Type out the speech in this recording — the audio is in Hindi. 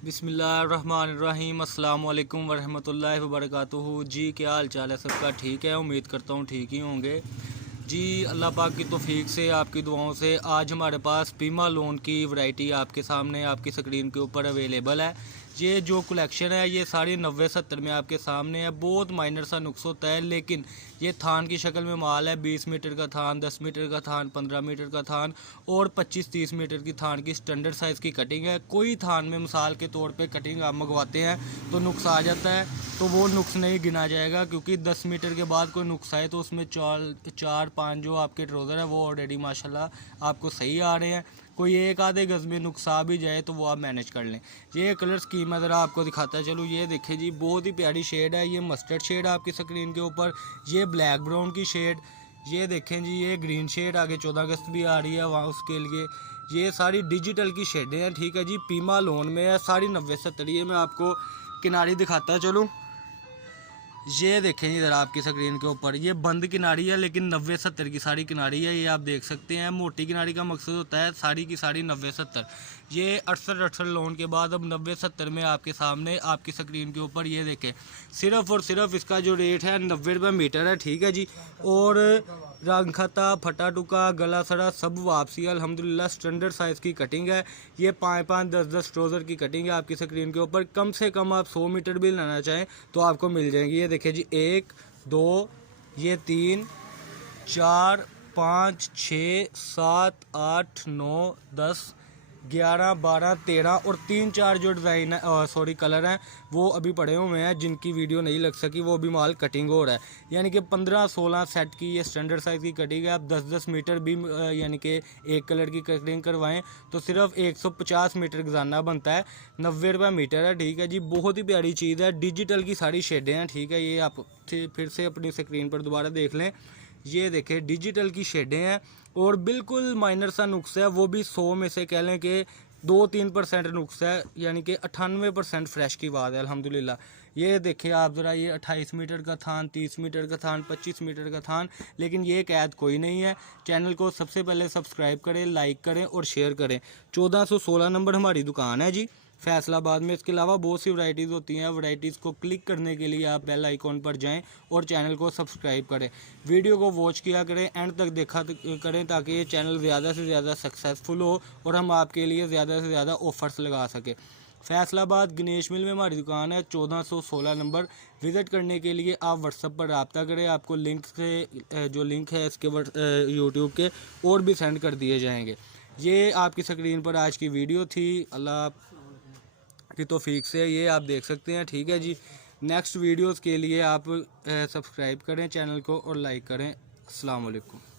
बिस्मिल्लाहिर्रहमानिर्रहीम अस्सलाम वालेकुम वरहमतुल्लाहि वबरकातुहू। जी क्या हाल चाल है सबका? ठीक है, उम्मीद करता हूँ ठीक ही होंगे। जी अल्लाह पाक की तौफीक से, आपकी दुआओं से आज हमारे पास पीमा लोन की वैरायटी आपके सामने आपकी स्क्रीन के ऊपर अवेलेबल है। ये जो कलेक्शन है ये सारी 90-70 में आपके सामने है। बहुत माइनर सा नुक्स होता है, लेकिन ये थान की शक्ल में माल है। 20 मीटर का थान, 10 मीटर का थान, 15 मीटर का थान और 25-30 मीटर की थान की स्टैंडर्ड साइज़ की कटिंग है। कोई थान में मिसाल के तौर पे कटिंग आप मंगवाते हैं तो नुक्स आ जाता है, तो वो नुक्स नहीं गिना जाएगा, क्योंकि 10 मीटर के बाद कोई नुक्स आए तो उसमें 4-5 जो आपके ट्राउज़र है वो ऑलरेडी माशाल्लाह आपको सही आ रहे हैं। कोई एक आधे गज़ में नुक्स आ भी जाए तो वो आप मैनेज कर लें। ये कलर स्कीम है, ज़रा आपको दिखाता है। चलो ये देखिए जी, बहुत ही प्यारी शेड है। ये मस्टर्ड शेड है आपकी स्क्रीन के ऊपर, ये ब्लैक ब्राउन की शेड, ये देखें जी ये ग्रीन शेड, आगे 14 अगस्त भी आ रही है वहाँ उसके लिए। ये सारी डिजिटल की शेडें हैं, ठीक है जी। पीमा लोन में है, सारी 90-70। ये मैं आपको किनारी दिखाता है। चलो ये देखें इधर आपकी स्क्रीन के ऊपर, ये बंद किनारी है, लेकिन 90-70 की सारी किनारी है। ये आप देख सकते हैं। मोटी किनारी का मकसद होता है सारी की सारी 90-70। ये 68 लोन के बाद अब 90-70 में आपके सामने आपकी स्क्रीन के ऊपर ये देखें। सिर्फ़ और सिर्फ इसका जो रेट है 90 रुपये मीटर है, ठीक है जी। और रंग खता, फटा टुका, गला सड़ा सब वापसी है अल्हम्दुलिल्लाह। स्टैंडर्ड साइज़ की कटिंग है। ये 5-5, 10-10 ट्राउज़र की कटिंग है आपकी स्क्रीन के ऊपर। कम से कम आप 100 मीटर भी लाना चाहें तो आपको मिल जाएंगी। ये देखिए जी, 1 2 ये 3 4 5 6 7 8 9 10 11 12 13 और 3-4 जो डिज़ाइन है सॉरी कलर हैं वो अभी पड़े हुए हैं, जिनकी वीडियो नहीं लग सकी। वो भी माल कटिंग हो रहा है, यानी कि 15-16 सेट की ये स्टैंडर्ड साइज़ की कटिंग है। आप 10-10 मीटर भी यानी कि एक कलर की कटिंग करवाएं तो सिर्फ 150 मीटर गजाना बनता है। 90 रुपये मीटर है, ठीक है जी। बहुत ही प्यारी चीज़ है। डिजिटल की सारी शेडें हैं, ठीक है। ये आप फिर से अपनी स्क्रीन पर दोबारा देख लें। ये देखें डिजिटल की शेडें हैं और बिल्कुल माइनर सा नुक्स है, वो भी 100 में से कह लें कि 2-3% नुक्स है, यानी कि 98% फ्रेश की बात है अल्हम्दुलिल्लाह। ये देखिए आप ज़रा, ये 28 मीटर का थान, 30 मीटर का थान, 25 मीटर का थान, लेकिन ये कैद कोई नहीं है। चैनल को सबसे पहले सब्सक्राइब करें, लाइक करें और शेयर करें। 1416 नंबर हमारी दुकान है जी, फैसलाबाद में। इसके अलावा बहुत सी वैरायटीज़ होती हैं। वैरायटीज़ को क्लिक करने के लिए आप बेल आइकॉन पर जाएं और चैनल को सब्सक्राइब करें। वीडियो को वॉच किया करें, एंड तक देखा करें, ताकि ये चैनल ज़्यादा से ज़्यादा सक्सेसफुल हो और हम आपके लिए ज़्यादा से ज़्यादा ऑफ़र्स लगा सकें। फैसलाबाद गणेश मिल में हमारी दुकान है, 1416 नंबर। विज़िट करने के लिए आप व्हाट्सएप पर रब्ता करें, आपको लिंक से जो लिंक है इसके यूट्यूब के और भी सेंड कर दिए जाएंगे। ये आपकी स्क्रीन पर आज की वीडियो थी। अल्लाह की तौफीक से ये आप देख सकते हैं, ठीक है जी। नेक्स्ट वीडियोस के लिए आप सब्सक्राइब करें चैनल को और लाइक करें। अस्सलाम वालेकुम।